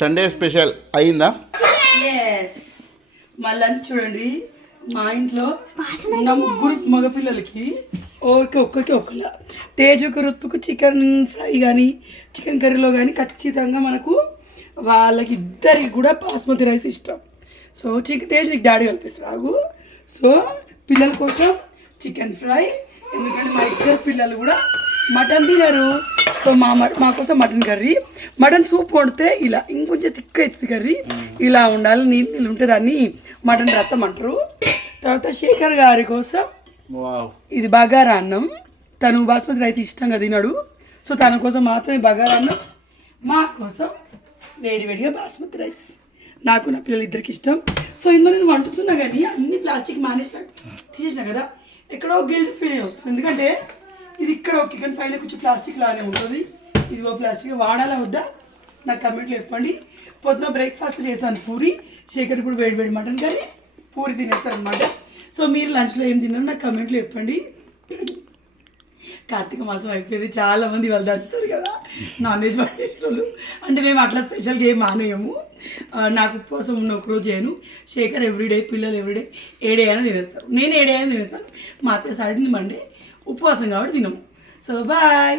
Sunday special అయిందా? మా lunch చూడండి. మా ఇంట్లో ఉన్న ముగ్గురు మగపిల్లలకి ఒక్కరికి ఒకలా తేజుకు రుత్తుకు చికెన్ ఫ్రై కానీ చికెన్ కర్రీలో కానీ ఖచ్చితంగా మనకు వాళ్ళకి ఇద్దరికి కూడా బాస్మతి రైస్ ఇష్టం. సో తేజుకి డాడీ కలిపిస్తారు. సో పిల్లల కోసం చికెన్ ఫ్రై, ఎందుకంటే మా ఇద్దరు పిల్లలు కూడా మటన్ తినరు. సో మా కోసం మటన్ కర్రీ, మటన్ సూప్ వండితే ఇలా ఇంకొంచెం తిక్క అవుతుంది కర్రీ, ఇలా ఉండాలి. నీళ్ళు ఉంటే దాన్ని మటన్ రసం అంటారు. తర్వాత శేఖర్ గారి కోసం ఇది బగారా అన్నం. తను బాస్మతి రైస్ ఇష్టంగా తినడు, సో తన కోసం మాత్రమే బగారా అన్నం, మా కోసం వేడివేడిగా బాస్మతి రైస్. నాకు నా పిల్లలు ఇద్దరికి ఇష్టం. సో ఇందులో నేను వండుతున్నా కానీ అన్ని ప్లాస్టిక్ మానేసిన తీసేసిన కదా, ఎక్కడో గిల్ట్ ఫీల్ వస్తుంది. ఎందుకంటే ఇది ఇక్కడ ఓకే కానీ పైన కొంచెం ప్లాస్టిక్ లానే ఉంటుంది. ఇదిగో ప్లాస్టిక్ వాడాలా వద్దా నాకు కమెంట్లో చెప్పండి. పొద్దున బ్రేక్ఫాస్ట్ చేశాను పూరి, శేఖర్ కూడా వేడి మటన్ కర్రీ, పూరి తినేస్తారు అనమాట. సో మీరు లంచ్లో ఏం తిన్నారు నాకు కమెంట్లో చెప్పండి. కార్తీక మాసం అయిపోయింది, చాలామంది వాళ్ళు దంచుతారు కదా నాన్ వెజ్ వండేటోళ్ళు. అంటే మేము అట్లా స్పెషల్గా ఏం మానేయము. నాకు ఉపవాసం ఉన్న ఒకరోజు చేయను. శేఖర్ ఎవ్రీడే, పిల్లలు ఎవ్రీడే 7 అయినా తినేస్తారు, నేను 7 అయినా తినేస్తాను. మా అత్తయ్య సాటర్డే మండే ఉపవాసం కాబట్టి తినము. So bye.